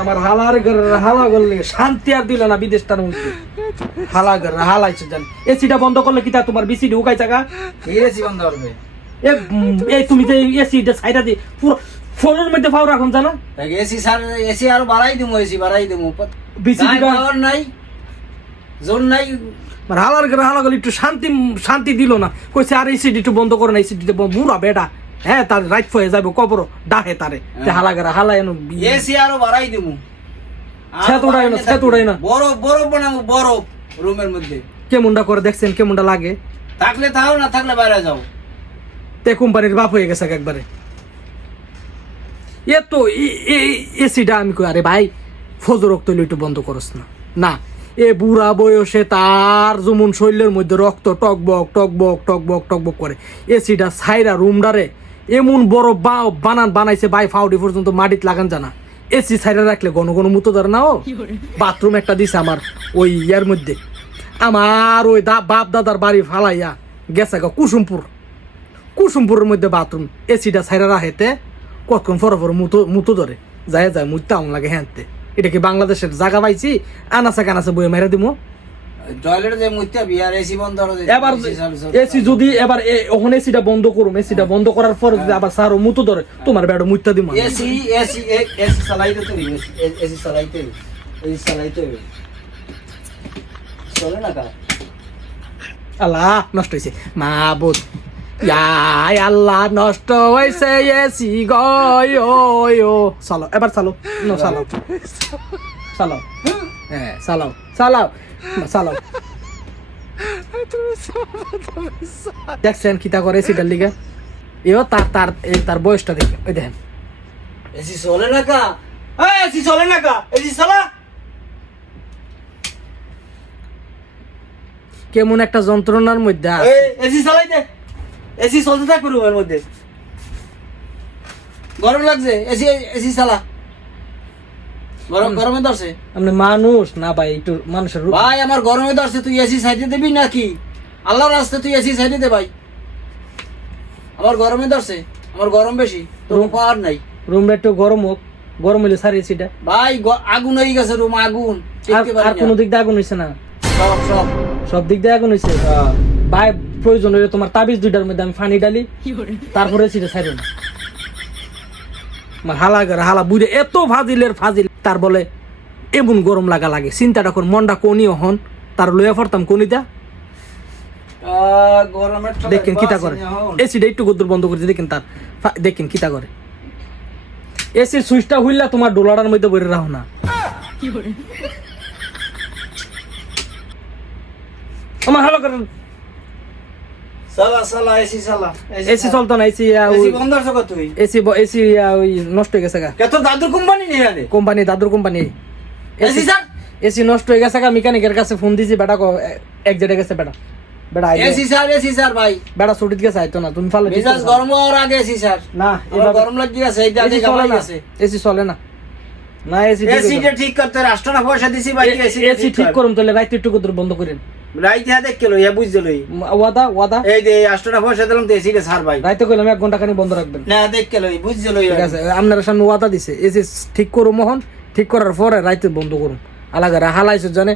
আমার হালা করলে শান্তি আর দিল না বিদেশটার মধ্যে হালাইছে জান এসিটা বন্ধ করলে কি তা তোমার বিসি ঢুকাই থাকা এসি বন্ধ করবে এই তুমি যে এসিটা সাইডা দি পুরো ফোনের মধ্যে পাও রাখুন জানো এসি স্যার এসি আরো বাড়াই দিমু এসি বাড়াই দিমু বিসি পাওয়ার নাই জোর নাই মানে হালা করলে একটু শান্তি দিল না কইছে আর এসিডি একটু বন্ধ করে না এসিডিতে বুড়া বেটা হ্যাঁ তার রাইট হয়ে যাবে কবর ডাহে তারে হালা এনো এসি আরো বাড়াই দিমু ছাত উড়াই না বরফ বানাবো বরফ রুমের মধ্যে কেমনটা করে দেখছেন কেমনটা লাগে থাকলে থাও না থাকলে বাইরে যাও তে কোম্পানির বাপ হয়ে গেছে একবারে এ তো এসিটা আমি কই আরে ভাই ফজর রক্ত একটু বন্ধ করস না এ বুড়া বয়সে তার যেমন শরীরের মধ্যে রক্ত টকবক করে এসিটা সাইরা রুমডারে এমন বড় বানাইছে ভাই ফাউডি পর্যন্ত মাটিত লাগান জানা এসি সাইরা রাখলে ঘন মুতো ধরে না ও বাথরুম একটা দিছে আমার ওই ইয়ার মধ্যে আমার ওই বাপ দাদার বাড়ি ফালাইয়া গেছে গা কুসুমপুরের মধ্যে বাথরুম এসিটা সাইরা রাখেতে কতক্ষণ ফর মুতো ধরে যায় মুততে আম লাগে হ্যাঁতে এটা কি বাংলাদেশের জায়গা পাইছি আনাচে কানাচে বইয়ে মেরে দিব টয়লেটে যে মুততে বিয়ার এসি বন্ধ করে এবার এসি যদি এবার ওখানে এসিটা বন্ধ করুম এসিটা বন্ধ করার পর যদি আবার সারো মুতো ধরে তোমার বেড়ো মুততে দিব এসি চালাইতে তো এসি চালাইতে চলে না কা আল্লাহ নষ্ট হয়েছে মা বোধ আল্লাহ নষ্ট হয়েছে এসি গো চালো এবার চালো হ্যাঁ চালাও দেখছেন কিতা করে এসিটার লিগে এও তার বয়সটা দেখে ওই দেখেন এসি চলে না কা এসি চলে না কা এসি চালা কেমন একটা যন্ত্রণার মধ্যে এসি চালাইতে এসি চলতে থাকবে রুমের মধ্যে গরম লাগছে এসি চালা গরমে ধরছে আপনি মানুষ না ভাই একটু মানুষের ভাই আমার গরমে ধরছে তুই এসি সাইডে দিবি নাকি আল্লাহর রাস্তায় তুই এসি সাইডে দে ভাই আমার গরমে ধরছে আমার গরম বেশি তোর পাওয়ার নাই রুমটা একটু গরম হোক গরম হইলে সারি এসিটা ভাই আগুন হয়ে গেছে রুম আগুন আর কোনো দিক দিয়ে আগুন হয়েছে না সব দিক দিয়ে আগুন হয়েছে ভাই প্রয়োজন হইলে তোমার তাবিজ দুইটার মধ্যে আমি পানি ডালি তারপরে এসিটা ছাড়ি না আমার হালা বুঝে এত ফাজিল তার বলে এমন গরম লাগে চিন্তাটা কর মনটা কোনি হন তার লইয়া পড়তাম কোনিটা দেখেন কিতা করে এসিটা একটু গদ্দুর বন্ধ করে দেখেন তার দেখেন কিতা করে এসির সুইচটা হইলা তোমার ডোলারের মধ্যে বইরে রাখো না আমার হালো করেন এসি চলতো না এসি বন্ধ আছে কত এসি ওই নষ্ট হয়ে গেছে গা কত দাদুর কোম্পানি নেই আরে দাদুর কোম্পানি এসি স্যার এসি নষ্ট হয়ে গেছে গা মেকানিকের কাছে ফোন দিছি বেটা এক জেটে গেছে বেটা এসি স্যার ভাই বেটা ছুটিতে গেছে আইতো না তুমি ফালে মেজাজ গরম হওয়ার আগে এসি স্যার না এবার গরম লাগি আছে এইটা আগে গামাই আছে এসি চলে না না এসি ঠিক করতে রাষ্ট্র না পয়সা দিছি ভাই এসি ঠিক করুম তাহলে রাইতে একটু বন্ধ করেন রাইতে দেখ কেলো ইয়া বুঝতে লই ওয়াদা এই যে রাষ্ট্র পয়সা দিলাম তো এসি কে স্যার ভাই রাইতে কইলাম 1 ঘন্টা খানি বন্ধ রাখবেন না দেখ কেলো বুঝতে লই ঠিক আছে আপনার সামনে ওয়াদা দিছে এসি ঠিক করুম মোহন ঠিক করার পরে রাইতে বন্ধ করুম আলাদা হালাইছে জানে